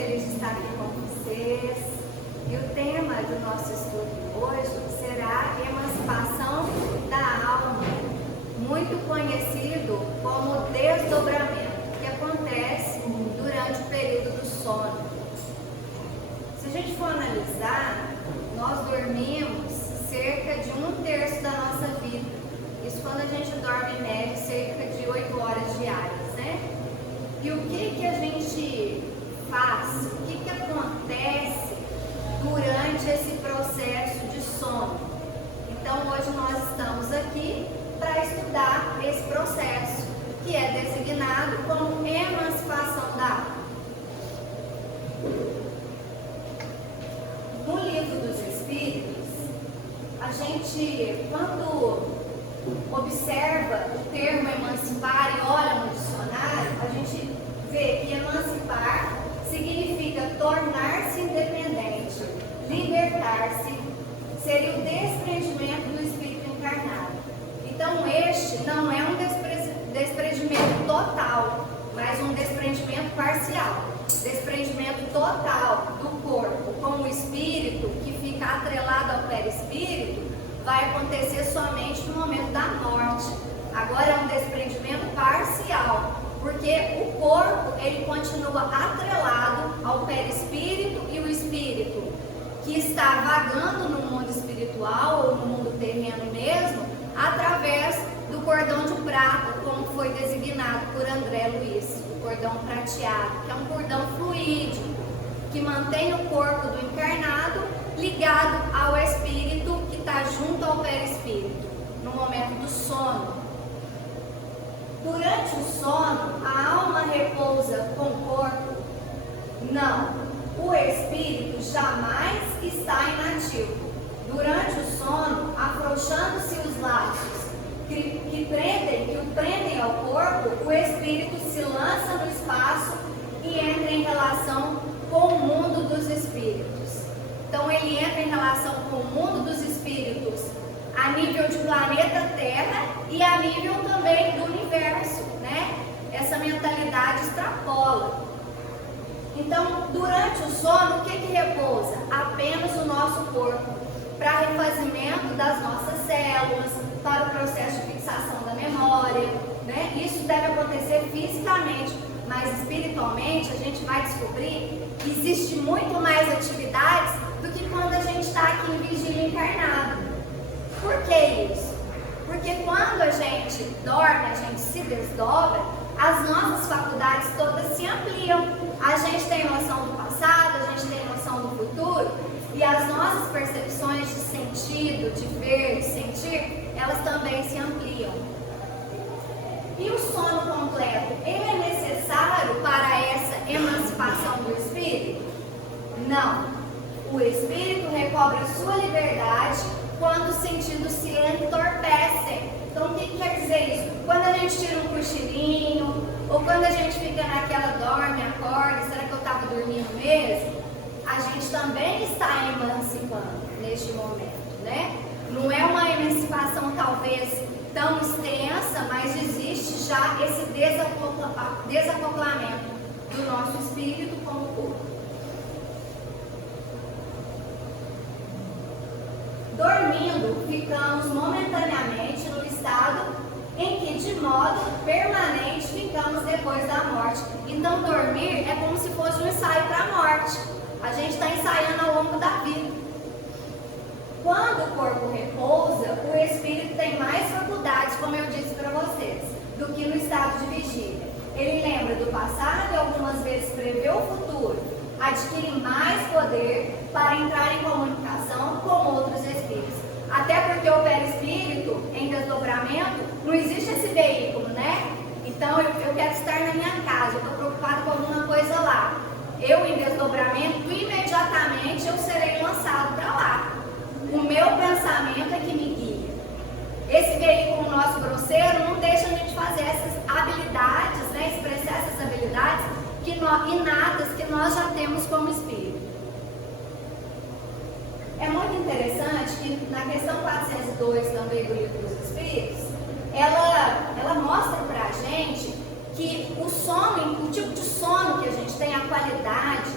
feliz de estar aqui com vocês. E o tema do nosso estudo hoje será emancipação da alma, muito conhecido como desdobramento, que acontece durante o período do sono. Se a gente for analisar, nós dormimos cerca de 1/3 da nossa vida. Isso quando a gente dorme em média cerca de 8 horas diárias, né? E o que a gente faz? O que acontece durante esse processo de sono? Então hoje nós estamos aqui para estudar esse processo, que é designado como emancipação da alma. No Livro dos Espíritos, a gente, quando observa o termo emancipar e olha no dicionário, a gente vê que emancipar significa tornar-se independente, libertar-se, seria o desprendimento do espírito encarnado. Então este não é um desprendimento total, mas um desprendimento parcial. Desprendimento total do corpo com o espírito, que fica atrelado ao perispírito, vai acontecer somente no momento da morte. Agora é um desprendimento parcial, porque o corpo ele continua atrelado ao perispírito e o espírito que está vagando no mundo espiritual ou no mundo terreno mesmo, através do cordão de prata, como foi designado por André Luiz, o cordão prateado, que é um cordão fluídico, que mantém o corpo do encarnado ligado ao espírito que está junto ao perispírito, no momento do sono. Durante o sono, a alma repousa com o corpo? Não, o espírito jamais está inativo. Durante o sono, afrouxando-se os laços que o prendem ao corpo, o espírito se lança no espaço e entra em relação com o mundo dos espíritos. Então ele entra em relação com o mundo dos espíritos a nível de planeta Terra e a nível também do universo, né? Essa mentalidade extrapola. Então, durante o sono, o que repousa? Apenas o nosso corpo, para refazimento das nossas células, para o processo de fixação da memória, né? Isso deve acontecer fisicamente, mas espiritualmente a gente vai descobrir que existe muito mais atividades do que quando a gente está aqui em vigília encarnado. Por que isso? Porque quando a gente dorme, a gente se desdobra, as nossas faculdades todas se ampliam. A gente tem noção do passado, a gente tem noção do futuro, e as nossas percepções de sentido, de ver, de sentir, elas também se ampliam. E o sono completo, ele é necessário para essa emancipação do espírito? Não. O espírito recobra sua liberdade quando os sentidos se entorpecem. Então o que quer dizer isso? Quando a gente tira um cochilinho, ou quando a gente fica naquela dorme, acorda, será que eu estava dormindo mesmo? A gente também está emancipando neste momento, né? Não é uma emancipação talvez tão extensa, mas existe já esse desacoplamento do nosso espírito com o corpo. Dormindo, ficamos momentaneamente no estado em que de modo permanente ficamos depois da morte. Então dormir é como se fosse um ensaio para a morte. A gente está ensaiando ao longo da vida. Quando o corpo repousa, o espírito tem mais faculdades, como eu disse para vocês, do que no estado de vigília. Ele lembra do passado e algumas vezes prevê o futuro, adquire mais poder para entrar em comunicação com outros espíritos. Até porque o perispírito, em desdobramento, não existe esse veículo, né? Então eu quero estar na minha casa, eu estou preocupado com alguma coisa lá. Eu, em desdobramento, imediatamente eu serei lançado para lá. O meu pensamento é que me guia. Esse veículo nosso grosseiro não deixa a gente fazer essas habilidades, né? Expressar essas habilidades inatas que nós já temos como espírito. É muito interessante que na questão 402 também do Livro dos Espíritos, ela mostra pra gente que o sono, o tipo de sono que a gente tem, a qualidade,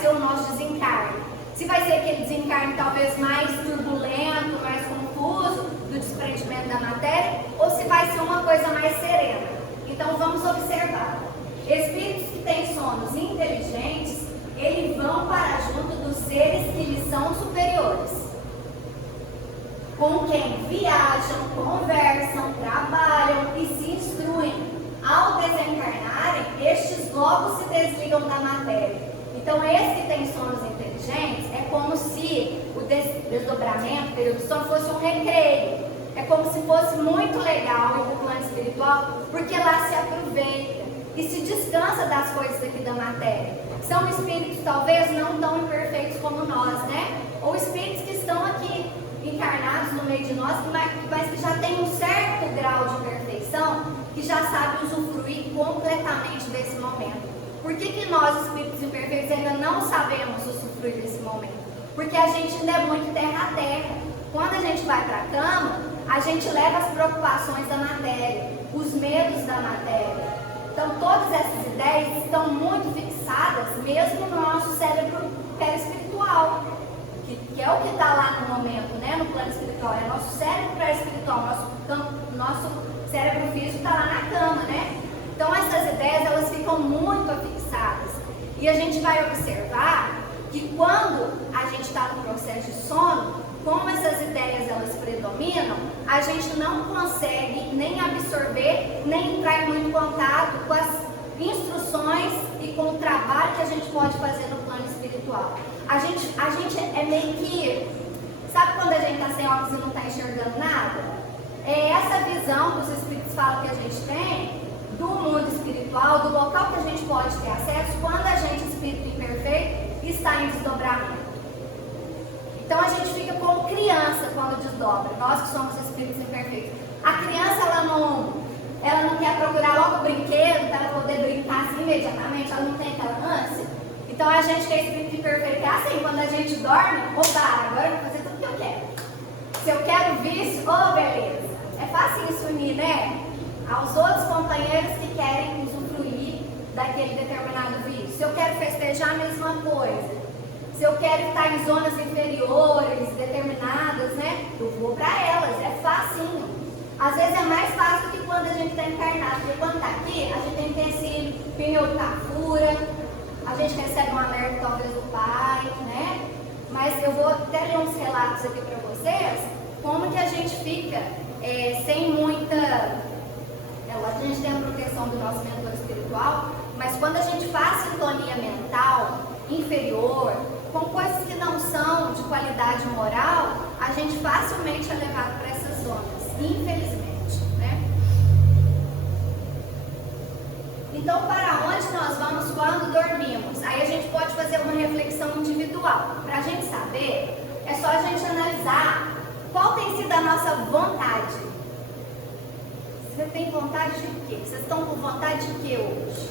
ser o nosso desencarne. Se vai ser aquele desencarne talvez mais turbulento, mais confuso, do desprendimento da matéria, ou se vai ser uma coisa mais serena. Então vamos observar. Espíritos que têm sonos inteligentes, eles vão para junto dos seres que lhes são superiores, com quem viajam, conversam, trabalham e se instruem. Ao desencarnarem, estes logo se desligam da matéria. Então, esse que tem sonos inteligentes é como se o desdobramento, o período de sono, fosse um recreio. É como se fosse muito legal ir para o plano espiritual, porque lá se aproveita e se descansa das coisas aqui da matéria. São espíritos talvez não tão imperfeitos como nós, né? Ou espíritos que estão aqui encarnados no meio de nós, mas que já têm um certo grau de perfeição, que já sabem usufruir completamente desse momento. Por que nós, espíritos imperfeitos, ainda não sabemos usufruir desse momento? Porque a gente ainda é muito terra a terra. Quando a gente vai para a cama, a gente leva as preocupações da matéria, os medos da matéria. Então todas essas ideias estão muito fixadas mesmo no nosso cérebro perispiritual, que é o que está lá no momento, né, no plano espiritual. É nosso cérebro perispiritual, nosso cérebro físico está lá na cama, né? Então essas ideias, elas ficam muito afixadas. E a gente vai observar que quando a gente está no processo de sono, como essas ideias elas predominam, a gente não consegue nem absorver, nem entrar em muito contato com as instruções e com o trabalho que a gente pode fazer no plano espiritual. A gente é meio que... Sabe quando a gente está sem óculos e não está enxergando nada? É essa visão que os espíritos falam que a gente tem do mundo espiritual, do local que a gente pode ter acesso quando a gente, espírito imperfeito, está em desdobramento. Então a gente fica como criança quando desdobra, nós que somos espíritos imperfeitos. A criança, ela não quer procurar logo o brinquedo para ela poder brincar assim imediatamente, ela não tem aquela ânsia. Então a gente que é espírito imperfeito é assim, quando a gente dorme, opa, agora eu vou fazer tudo o que eu quero. Se eu quero vício, oh beleza. É fácil isso unir, né? Aos outros companheiros que querem usufruir daquele determinado vício. Se eu quero festejar, a mesma coisa. Se eu quero estar em zonas inferiores, determinadas, né? Eu vou para elas, é facinho. Às vezes é mais fácil do que quando a gente está encarnado. Porque quando está aqui, a gente tem que ter esse pneu de fura, a gente recebe um alerta talvez do pai, né? Mas eu vou até ler uns relatos aqui para vocês, como que a gente fica sem muita... a gente tem a proteção do nosso mentor espiritual, mas quando a gente faz sintonia mental inferior, com coisas que não são de qualidade moral, a gente facilmente é levado para essas zonas, infelizmente, né? Então, para onde nós vamos quando dormimos? Aí a gente pode fazer uma reflexão individual. Para a gente saber, é só a gente analisar qual tem sido a nossa vontade. Você tem vontade de quê? Vocês estão com vontade de quê hoje?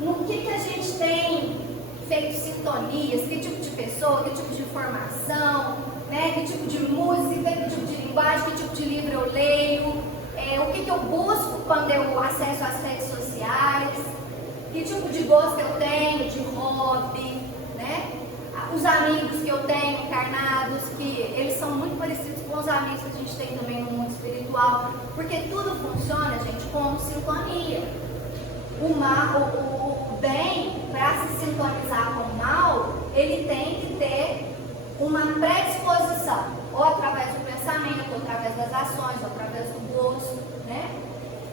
No que a gente tem feito sintonias? Que tipo de pessoa, que tipo de informação, né? Que tipo de música, que tipo de linguagem, que tipo de livro eu leio? O que eu busco quando eu acesso às redes sociais? Que tipo de gosto eu tenho, de hobby, né? Os amigos que eu tenho encarnados, que eles são muito parecidos com os amigos que a gente tem também no mundo espiritual, porque tudo funciona, gente, como sintonia. O bem, para se sintonizar com o mal, ele tem que ter uma predisposição, ou através do pensamento, ou através das ações, ou através do gosto, né?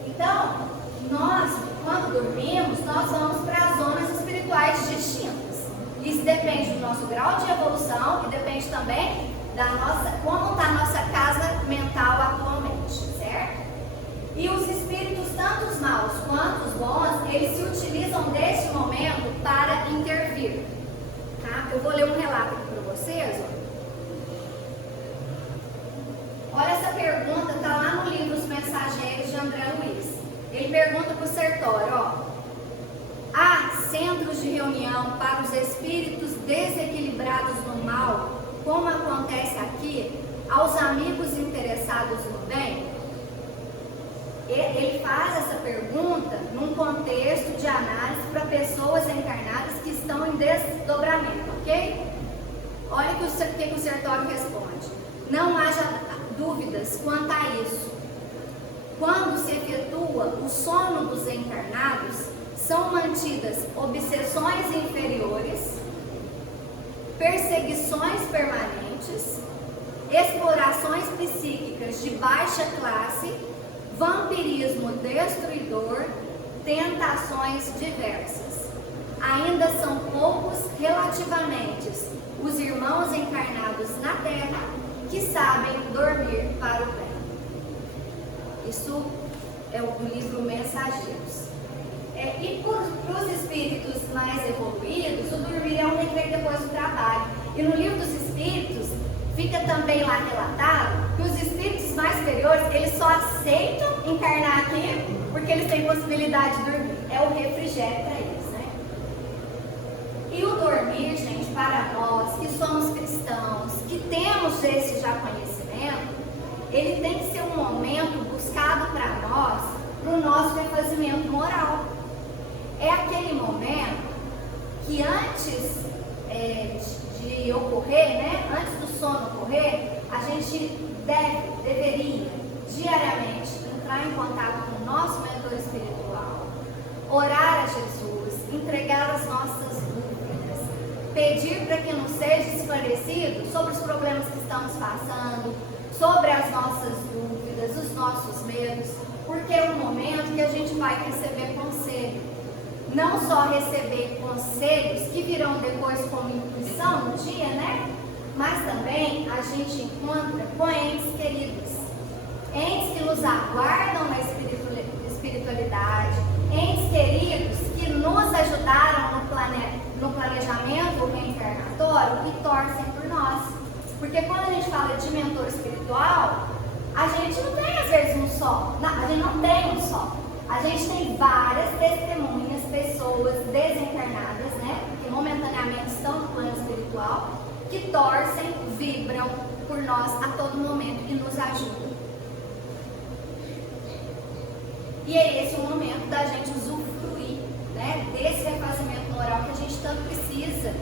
Então, nós, quando dormimos, nós vamos para as zonas espirituais distintas. Isso depende do nosso grau de evolução e depende também da nossa, como está a nossa casa mental atualmente, certo? E os espíritos, tanto os maus quanto os bons, eles se utilizam deste momento para intervir. Tá? Eu vou ler um relato aqui para vocês. Olha essa pergunta, está lá no livro Os Mensageiros de André Luiz. Ele pergunta para o Sertório, ó. Há centros de reunião para os espíritos desequilibrados no mal, como acontece aqui, aos amigos interessados no bem? Ele faz essa pergunta num contexto de análise para pessoas encarnadas que estão em desdobramento, ok? Olha o que o Sertório responde. Não haja dúvidas quanto a isso. Quando se efetua o sono dos encarnados, são mantidas obsessões inferiores, perseguições permanentes, explorações psíquicas de baixa classe, vampirismo destruidor, tentações diversas. Ainda são poucos relativamente os irmãos encarnados na Terra que sabem dormir para o bem. Isso é o livro Mensageiros. E para os espíritos mais evoluídos, o dormir é um decreto depois do trabalho. E no livro dos espíritos, fica também lá relatado que os espíritos mais superiores, eles só aceitam encarnar aqui porque eles têm possibilidade de dormir. É o refrigério para eles, né? E o dormir, gente, para nós que somos cristãos, que temos esse já conhecimento, ele tem que ser um momento buscado para nós, para o nosso refazimento moral. É aquele momento que antes de ocorrer, né, antes do sono ocorrer, a gente deveria diariamente entrar em contato com o nosso mentor espiritual, orar a Jesus, entregar as nossas dúvidas, pedir para que nos seja esclarecido sobre os problemas que estamos passando, sobre as nossas dúvidas, os nossos medos, porque é um momento que a gente vai receber conselho. Não só receber conselhos que virão depois como intuição no dia, né? Mas também a gente encontra com entes queridos, entes que nos aguardam na espiritualidade, entes queridos que nos ajudaram no planejamento reencarnatório e torcem por nós. Porque quando a gente fala de mentor espiritual, a gente não tem às vezes um só, a gente não tem um só. A gente tem várias testemunhas, pessoas desencarnadas, né, que momentaneamente estão no plano espiritual, que torcem, vibram por nós a todo momento e nos ajudam. E é esse o momento da gente usufruir, né, desse refazimento moral que a gente tanto precisa.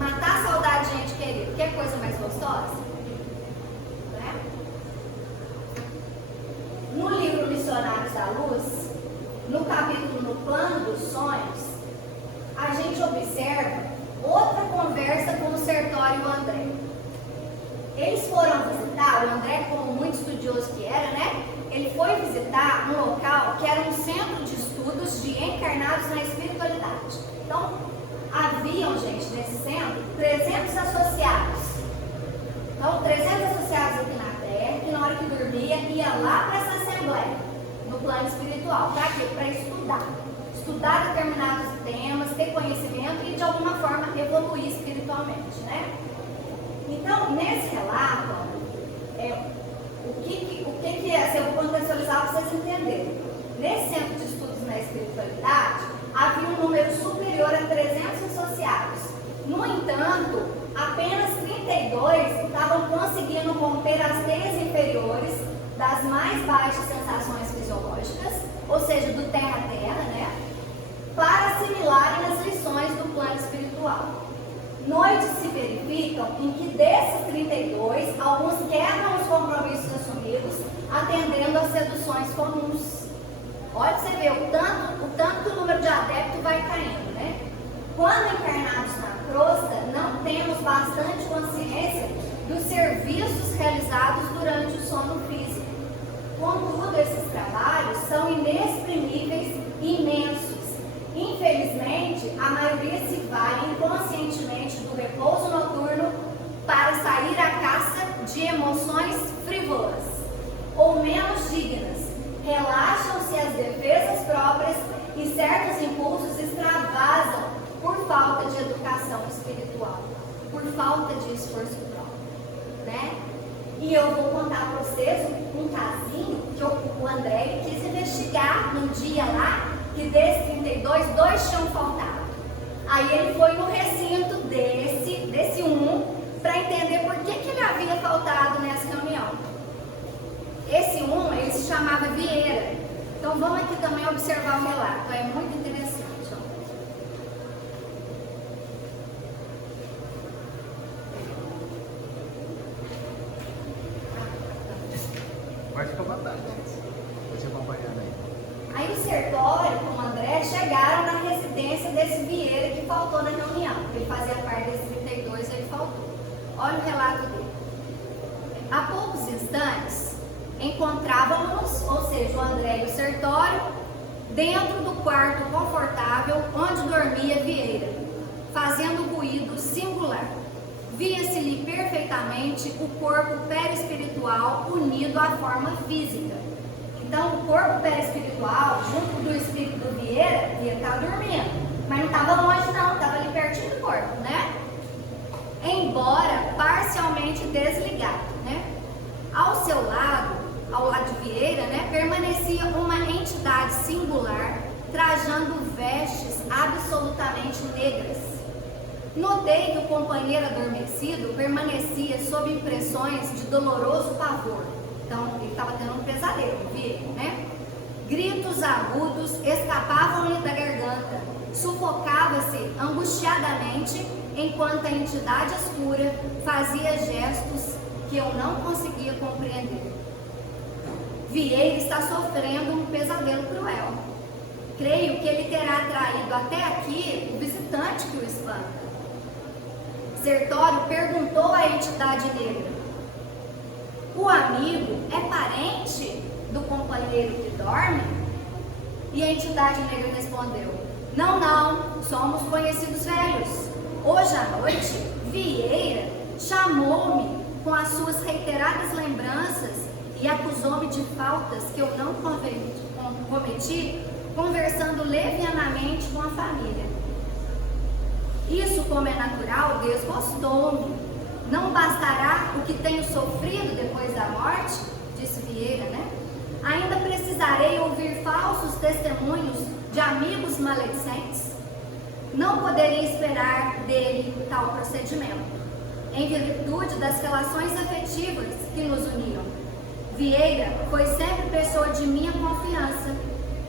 Matar a saudade de gente querida, que é coisa mais gostosa? Né? No livro Missionários da Luz, no capítulo No Plano dos Sonhos, a gente observa outra conversa com o Sertório e o André. Eles foram visitar, o André, como muito estudioso que era, né? Ele foi visitar um local que era um centro de estudos de encarnados na espiritualidade. Então, haviam, gente, nesse centro, 300 associados. Então, 300 associados aqui na Terra, que na hora que dormia, ia lá para essa assembleia. No plano espiritual, para quê? Para estudar determinados temas, ter conhecimento e de alguma forma evoluir espiritualmente, né? Então, nesse relato, o que é, se eu vou contextualizar para vocês entenderem. Nesse centro de estudos na espiritualidade, havia um número superior a 300 associados. No entanto, apenas 32 estavam conseguindo romper as teias inferiores das mais baixas sensações fisiológicas, ou seja, do terra-terra, né? Para assimilarem as lições do plano espiritual. Noites se verificam em que desses 32, alguns quebram os compromissos assumidos, atendendo às seduções comuns. Olha pra você ver o tanto que o número de adeptos vai caindo, né? Quando encarnados na crosta, não temos bastante consciência dos serviços realizados durante o sono físico. Contudo, esses trabalhos são inexprimíveis e imensos. Infelizmente, a maioria se vale inconscientemente do repouso noturno para sair à caça de emoções frívolas ou menos dignas. Relaxam-se as defesas próprias e certos impulsos extravasam por falta de educação espiritual, por falta de esforço próprio, né? E eu vou contar para vocês um casinho que o André quis investigar num dia lá, que desses 32, 2 tinham faltado. Aí ele foi no recinto desse para entender por que ele havia faltado nessa reunião. Esse ele se chamava Vieira. Então vamos aqui também observar o relato, é muito interessante. Pode ficar à vontade. Pode acompanhando aí. Aí o Sertório com o André chegaram na residência desse Vieira que faltou na reunião. Ele fazia parte desses 32 e ele faltou. Olha o relato dele. Há poucos instantes, encontrávamos-nos, ou seja, o André e o Sertório, dentro do quarto confortável onde dormia Vieira, fazendo ruído singular. Via-se-lhe perfeitamente o corpo perispiritual unido à forma física. Então, o corpo perispiritual, junto do espírito do Vieira, ele estava dormindo, mas não estava longe não, estava ali pertinho do corpo, né? Embora parcialmente desligado, né? Ao seu lado, ao lado de Vieira, né, permanecia uma entidade singular, trajando vestes absolutamente negras. Notei que o companheiro adormecido permanecia sob impressões de doloroso pavor. Então, ele estava tendo um pesadelo, Vieira, né? Gritos agudos escapavam-lhe da garganta, sufocava-se angustiadamente, enquanto a entidade escura fazia gestos que eu não conseguia compreender. Vieira está sofrendo um pesadelo cruel. Creio que ele terá atraído até aqui o visitante que o espanta. Sertório perguntou à entidade negra: o amigo é parente do companheiro que dorme? E a entidade negra respondeu: não, somos conhecidos velhos. Hoje à noite, Vieira chamou-me com as suas reiteradas lembranças e acusou-me de faltas que eu não cometi, conversando levianamente com a família. Isso, como é natural, desgostou-me. Não bastará o que tenho sofrido depois da morte? Disse Vieira, né? Ainda precisarei ouvir falsos testemunhos de amigos maledicentes? Não poderia esperar dele tal procedimento, em virtude das relações afetivas que nos uniam. Vieira foi sempre pessoa de minha confiança.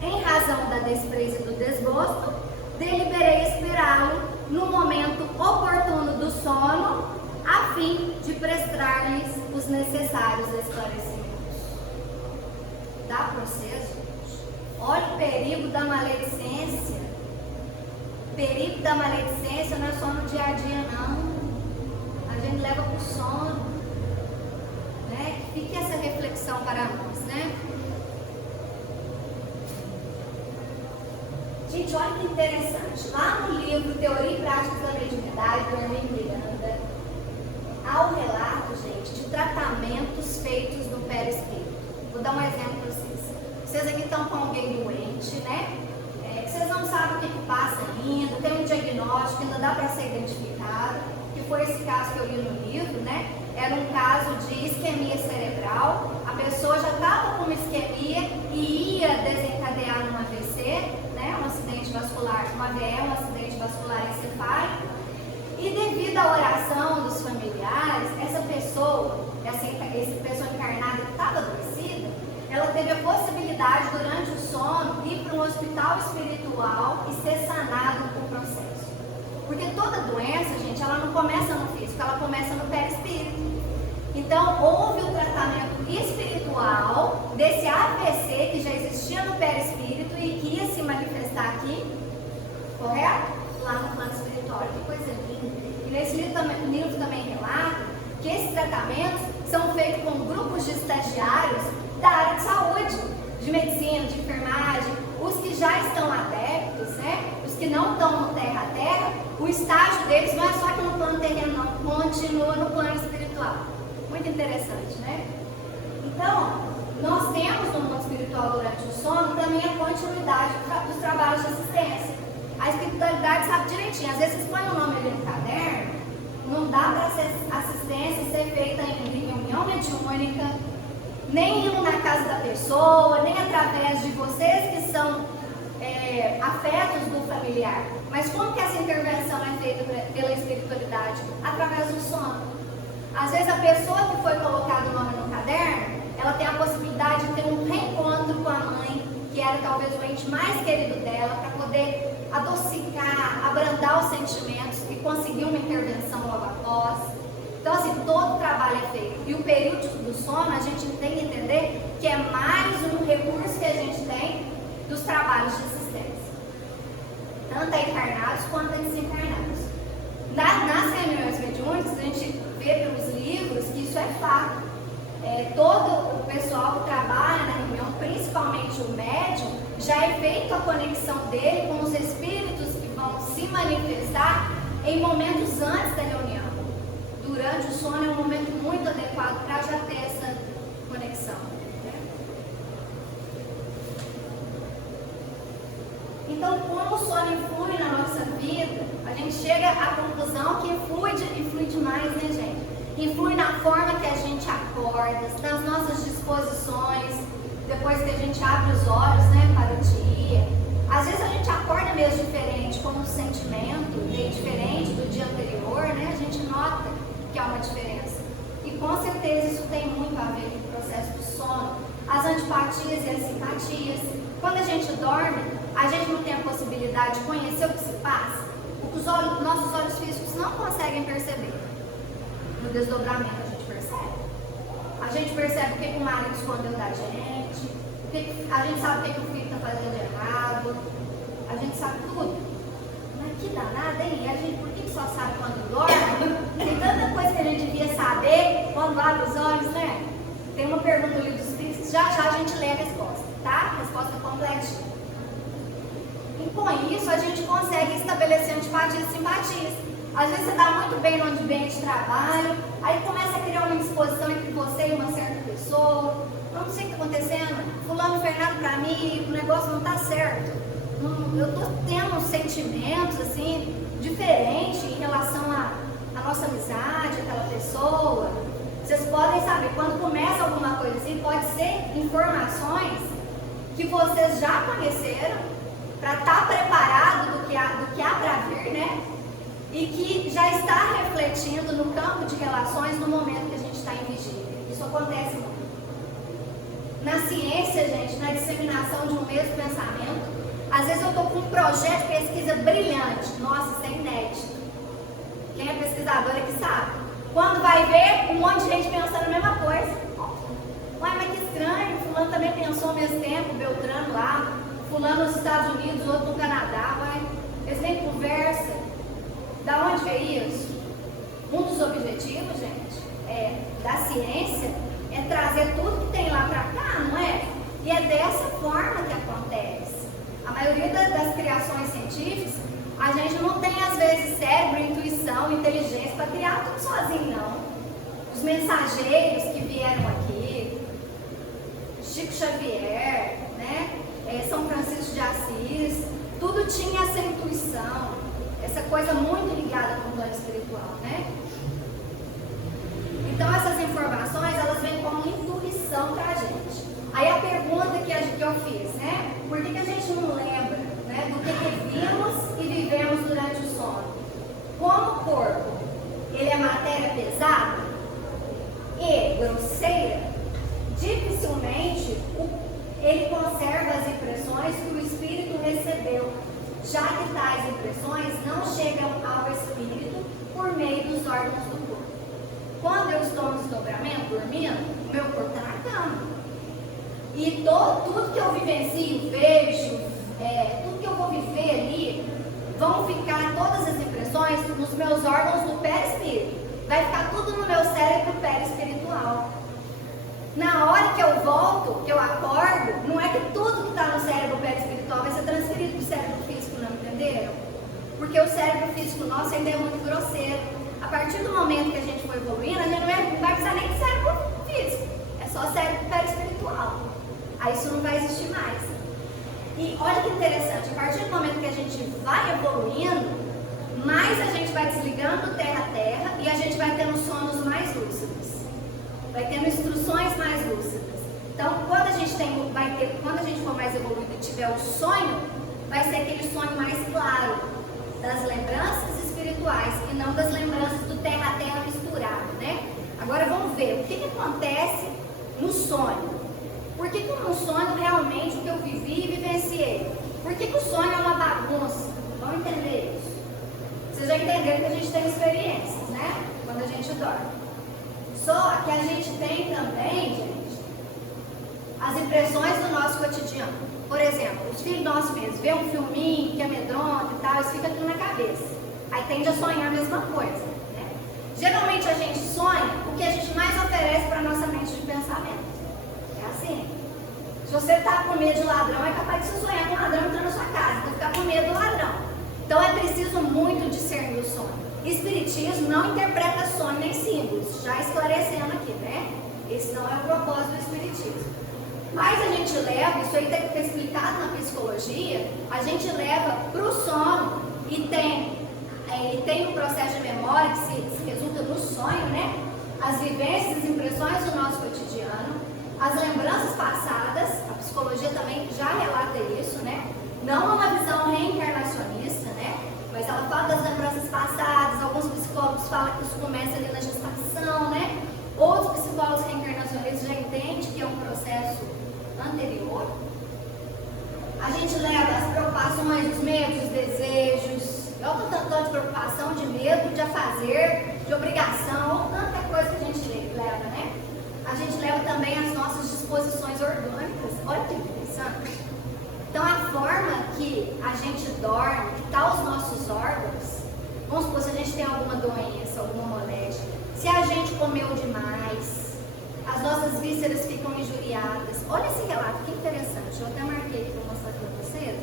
Em razão da desprezo e do desgosto, deliberei esperá-lo no momento oportuno do sono, a fim de prestar-lhes os necessários esclarecimentos. Dá para vocês, gente? Olha o perigo da maledicência. O perigo da maledicência não é só no dia a dia, não. A gente leva para o sono, né? Fique essa reflexão para nós, né? Gente, olha que interessante. Lá no livro Teoria e Prática da Mediunidade, do Hermínio Miranda, há o relato, gente, de tratamentos feitos no perispírito. Vou dar um exemplo para vocês. Vocês aqui estão com alguém doente, né? Vocês não sabem o que passa ainda, tem um diagnóstico, ainda dá para ser identificado, que foi esse caso que eu li no livro, né? Era um caso de isquemia cerebral, a pessoa já estava com uma isquemia e ia desencadear num AVC, né? Um acidente vascular, um AVE, um acidente vascular encefálico, e devido à oração dos familiares, essa pessoa encarnada que estava adoecida, ela teve a possibilidade durante o sono de ir para um hospital espiritual e ser sanado o processo. Porque toda doença, gente, ela não começa no físico, ela começa no perispírito. Então, houve o tratamento espiritual desse AVC que já existia no perispírito e que ia se manifestar aqui, correto? Lá no plano espiritual. Que coisa linda. E nesse livro também relata que esses tratamentos são feitos com grupos de estagiários da área de saúde, de medicina, de enfermagem, os que já estão adeptos, né? Os que não estão no terra a terra, o estágio deles não é só aqui no plano terreno, não, continua no plano espiritual. Muito interessante, né? Então, nós temos no mundo espiritual durante o sono também a continuidade dos trabalhos de assistência. A espiritualidade sabe direitinho, às vezes vocês põem o nome ali no caderno, não dá para ser assistência ser feita em reunião mediúnica, nem indo na casa da pessoa, nem através de vocês que são afetos do familiar. Mas como que essa intervenção é feita pela espiritualidade? Através do sono. Às vezes a pessoa que foi colocada o nome no caderno, ela tem a possibilidade de ter um reencontro com a mãe, que era talvez o ente mais querido dela, para poder adocicar, abrandar os sentimentos e conseguir uma intervenção logo após. Então, assim, todo o trabalho é feito. E o período do sono, a gente tem que entender que é mais um recurso que a gente tem dos trabalhos de assistência, tanto a encarnados quanto a desencarnados. Nas reuniões mediúnicas, a gente vê pelos livros que isso é fato. Todo o pessoal que trabalha na reunião, principalmente o médium, já é feita a conexão dele com os espíritos que vão se manifestar em momentos antes da reunião. Durante o sono é um momento muito adequado para já ter essa conexão. Né? Então, como o sono influi na nossa vida, a gente chega à conclusão que influi demais, né, gente? Influi na forma que a gente acorda, nas nossas disposições, depois que a gente abre os olhos, né, para o dia. Às vezes a gente acorda mesmo diferente, com um sentimento bem diferente do dia anterior, né? A gente nota que há uma diferença. E com certeza isso tem muito a ver com o processo do sono, as antipatias e as simpatias. Quando a gente dorme, a gente não tem a possibilidade de conhecer o que se passa, o que nossos olhos físicos não conseguem perceber. No desdobramento a gente percebe. A gente percebe o que o marido escondeu da gente, a gente sabe o que o filho está fazendo de errado, a gente sabe tudo. Mas que danada, hein? A gente, por que só sabe quando dorme? Tem tanta coisa que a gente devia saber quando abre os olhos, né? Tem uma pergunta no livro dos Espíritos, já a gente lê a resposta, tá? A resposta completa. E com isso a gente consegue estabelecer antipatias e simpatias. Às vezes você está muito bem no ambiente de trabalho, aí começa a criar uma disposição entre você e uma certa pessoa. Eu não sei o que está acontecendo, fulano fez nada para mim, o negócio não está certo. Eu estou tendo sentimentos assim, diferentes em relação à nossa amizade, aquela pessoa. Vocês podem saber, quando começa alguma coisa assim, pode ser informações que vocês já conheceram, para estar preparado do que há para vir, né? E que já está refletindo no campo de relações no momento que a gente está em vigília. Isso acontece muito. Na ciência, gente, na disseminação de um mesmo pensamento, às vezes eu estou com um projeto de pesquisa brilhante. Nossa, isso é inédito. Quem é pesquisador é que sabe. Quando vai ver, um monte de gente pensando a mesma coisa. Uai, mas que estranho, fulano também pensou ao mesmo tempo, Beltrano lá, fulano nos Estados Unidos, outro no Canadá, uai, eles nem conversam. Da onde veio isso? Um dos objetivos, gente, da ciência é trazer tudo que tem lá para cá, não é? E é dessa forma que acontece. A maioria das criações científicas, a gente não tem, às vezes, cérebro, intuição, inteligência para criar tudo sozinho, não. Os mensageiros que vieram aqui, Chico Xavier, né? São Francisco de Assis, tudo tinha essa intuição. Essa coisa muito ligada com o plano espiritual, né? Então essas informações, elas vêm como intuição pra gente. Aí a pergunta que eu fiz, né? Por que a gente não lembra, né, do que vimos e vivemos durante o sono? Como o corpo, ele é matéria pesada e grosseira, dificilmente ele conserva as impressões que o espírito recebeu, já que tais impressões não chegam ao espírito por meio dos órgãos do corpo. Quando eu estou no desdobramento, dormindo, o meu corpo está na cama. E tudo que eu vivencio, vejo, tudo que eu vou viver ali, vão ficar todas as impressões nos meus órgãos do perispírito. Vai ficar tudo no meu cérebro perispiritual. Na hora que eu volto, que eu acordo, não é que tudo que está no cérebro perispiritual vai ser transferido para o cérebro físico, não entenderam? Porque o cérebro físico nosso ainda é muito grosseiro. A partir do momento que a gente for evoluindo, a gente não vai precisar nem de cérebro físico. É só cérebro perispiritual. Aí isso não vai existir mais. E olha que interessante, a partir do momento que a gente vai evoluindo, mais a gente vai desligando terra a terra e a gente vai tendo sonos mais lúcidos. Vai tendo instruções mais lúcidas. Então, quando a gente for mais evoluído e tiver o sonho, vai ser aquele sonho mais claro das lembranças espirituais e não das lembranças do terra a terra misturado, né? Agora vamos ver o que acontece no sonho. Por que um sonho realmente o que eu vivi e vivenciei? Por que o sonho é uma bagunça? Vamos entender isso. Vocês já entenderam que a gente tem experiências, né? Quando a gente dorme. Só que a gente tem também, gente, as impressões do nosso cotidiano. Por exemplo, os filhos nossos mesmos, vê um filminho que amedronta e tal, isso fica aqui na cabeça. Aí tende a sonhar a mesma coisa, né? Geralmente a gente sonha o que a gente mais oferece para a nossa mente de pensamento. É assim. Se você está com medo de ladrão, é capaz de você sonhar com um ladrão entrando na sua casa, então ficar com medo do ladrão. Então é preciso muito discernir o sonho. Espiritismo não interpreta sonho nem símbolos, já esclarecendo aqui, né? Esse não é o propósito do Espiritismo. Mas a gente leva, isso aí está explicado na psicologia, a gente leva para o sono e tem um processo de memória que se resulta no sonho, né? As vivências, as impressões do nosso cotidiano, as lembranças passadas, a psicologia também já relata isso, né? Não é uma visão reencarnacionista, né? Mas ela fala das lembranças passadas, alguns psicólogos falam que isso começa ali na gestação, né? Outros psicólogos reencarnacionistas já entendem que é um processo anterior. A gente leva as preocupações, os medos, os desejos, outro tanto de preocupação, de medo, de fazer, de obrigação, tanta coisa que a gente leva, né? A gente leva também as nossas disposições orgânicas. Olha que interessante. Então, a forma que a gente dorme, que está os nossos órgãos, vamos supor, se a gente tem alguma doença, alguma moléstia, se a gente comeu demais, as nossas vísceras ficam injuriadas. Olha esse relato, que interessante. Eu até marquei aqui para mostrar aqui para vocês.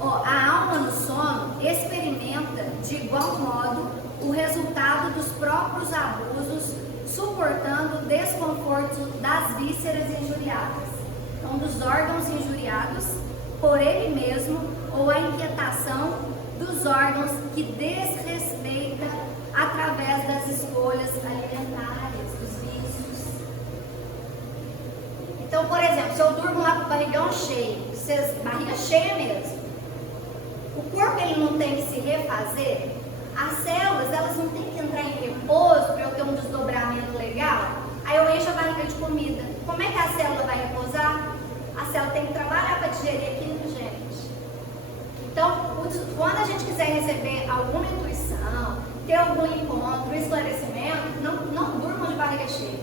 A alma no sono experimenta de igual modo o resultado dos próprios abusos, suportando o desconforto das vísceras injuriadas, então dos órgãos injuriados por ele mesmo, ou a inquietação dos órgãos que desrespeita através das escolhas alimentares, dos vícios. Então, por exemplo, se eu durmo lá com o barrigão cheio, barriga cheia mesmo, o corpo ele não tem que se refazer, as células elas não têm que entrar em repouso para eu ter um desdobramento legal, aí eu encho a barriga de comida. Como é que a célula vai repousar? A célula tem que trabalhar para digerir aquilo, gente. Então, quando a gente quiser receber alguma intuição, ter algum encontro, esclarecimento, não durma de barriga cheia.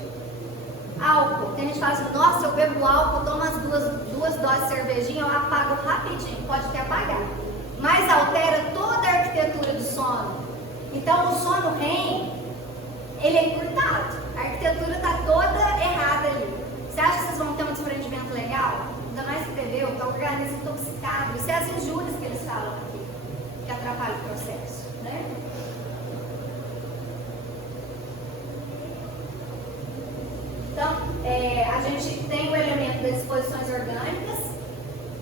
Álcool, tem gente que fala assim, nossa, eu bebo álcool, tomo as duas doses de cervejinha, eu apago rapidinho, pode até apagar. Mas altera toda a arquitetura do sono. Então, o sono REM, ele é encurtado. A arquitetura está toda errada ali. Você acha que vocês vão ter um desprendimento legal? Ainda mais que bebeu, está o organismo intoxicado. Isso é as injúrias que eles falam aqui, que atrapalham o processo, né? Então, a gente tem o elemento das disposições orgânicas.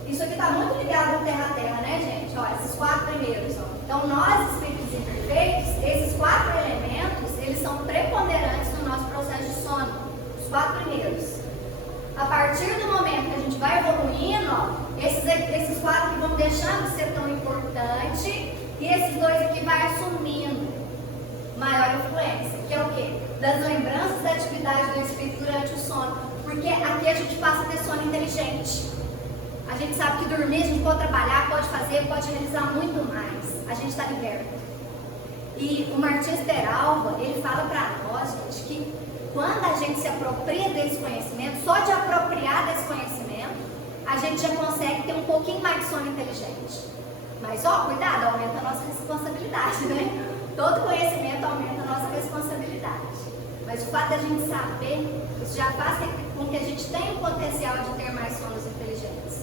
Isso aqui está muito ligado ao terra-terra, né, gente? Ó, esses 4 primeiros. Ó. Então, nós, espíritos imperfeitos, esses 4 elementos, eles são preponderantes no nosso processo de sono. Os 4 primeiros. A partir do momento que a gente vai evoluindo, ó, esses 4 que vão deixando de ser tão importante e esses 2 aqui vai assumindo maior influência. Que é o quê? Das lembranças da atividade do espírito durante o sono. Porque aqui a gente passa a ter sono inteligente. A gente sabe que dormir a gente pode trabalhar, pode fazer, pode realizar muito mais. A gente está liberto. E o Martins Peralva, ele fala para nós, gente, que quando a gente se apropria desse conhecimento, só de apropriar desse conhecimento, a gente já consegue ter um pouquinho mais de sono inteligente. Mas, ó, cuidado, aumenta a nossa responsabilidade, né? Todo conhecimento aumenta a nossa responsabilidade. Mas o fato de a gente saber, isso já faz com que a gente tenha o potencial de ter mais sonos inteligentes.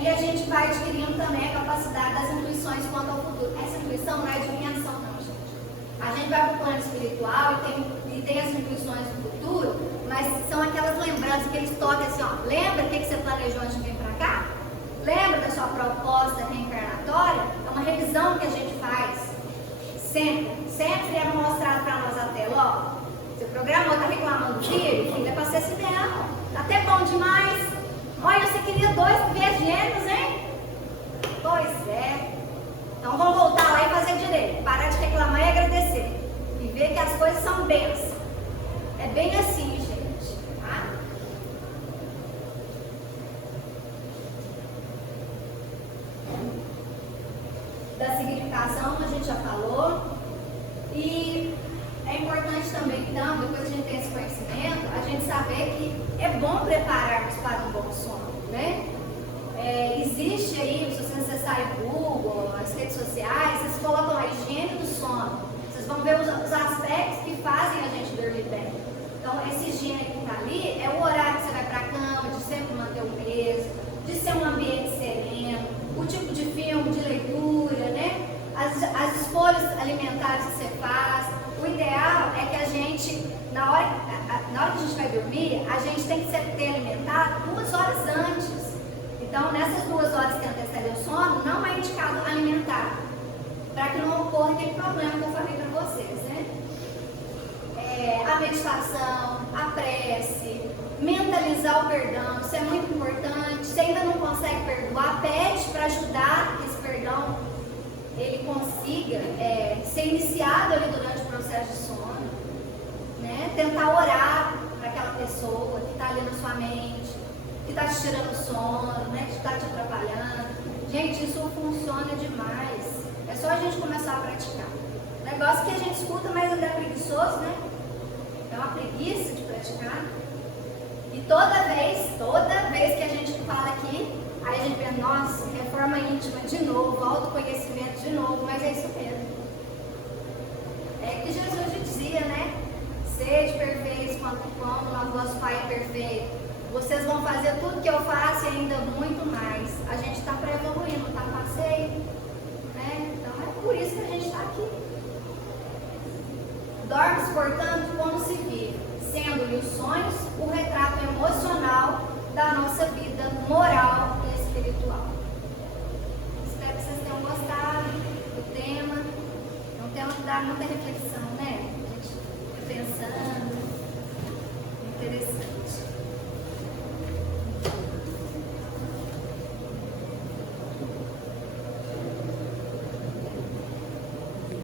E a gente vai adquirindo também a capacidade das intuições quanto ao futuro. Essa intuição não é adivinhação, não, gente. A gente vai para o plano espiritual e tem as intuições do futuro, mas são aquelas lembranças, aqueles toques assim, ó. Lembra o que você planejou antes de vir para cá? Lembra da sua proposta reencarnatória? É uma revisão que a gente faz. Sempre é mostrado para nós a tela, ó. Você programou, tá reclamando do filho é para ser esse ideal. Tá até bom demais. Olha, você queria 2 gêmeos, hein? Pois é. Então vamos voltar lá e viver, parar de reclamar e agradecer. E ver que as coisas são bênçãos. É bem assim, gente. Tá? Da significação a gente já falou. E é importante também, então, depois que a gente tem esse conhecimento, a gente saber que é bom prepararmos para um bom sono, né? Existe aí, se você acessar o Google, as redes sociais, vocês colocam a higiene do sono. Vocês vão ver os aspectos que fazem a gente dormir bem. Então, esse higiene que está ali é o horário que você vai para a cama, de sempre manter o peso, de ser um ambiente sereno, o tipo de filme, de leitura, né? As escolhas alimentares que você faz. O ideal é que a gente, na hora que a gente vai dormir, a gente tem que ser alimentado 2 horas antes. Então, nessas 2 horas que antecedem o sono, não é indicado alimentar, para que não ocorra aquele problema que eu falei para vocês, né? A meditação, a prece, mentalizar o perdão, isso é muito importante. Se ainda não consegue perdoar, pede para ajudar que esse perdão ele consiga ser iniciado ali durante o processo de sono, né? Tentar orar para aquela pessoa que está ali na sua mente, que está te tirando o sono, né? Que está te atrapalhando. Gente, isso funciona demais. É só a gente começar a praticar. Negócio que a gente escuta, mas ainda é preguiçoso, né? É uma preguiça de praticar. E toda vez que a gente fala aqui, aí a gente pensa, nossa, reforma íntima de novo, autoconhecimento de novo, mas é isso mesmo. É que Jesus dizia, né? Sede perfeitos como o vosso Pai é perfeito. Vocês vão fazer tudo que eu faço e ainda muito mais. A gente está pré-evoluindo, está a passeio, né? Então é por isso que a gente está aqui. Dorme-se, portanto, como se vive, sendo-lhe os sonhos o retrato emocional da nossa vida moral e espiritual. Espero que vocês tenham gostado do tema. É um tema que dá muita reflexão, né? A gente fica pensando. Interessante.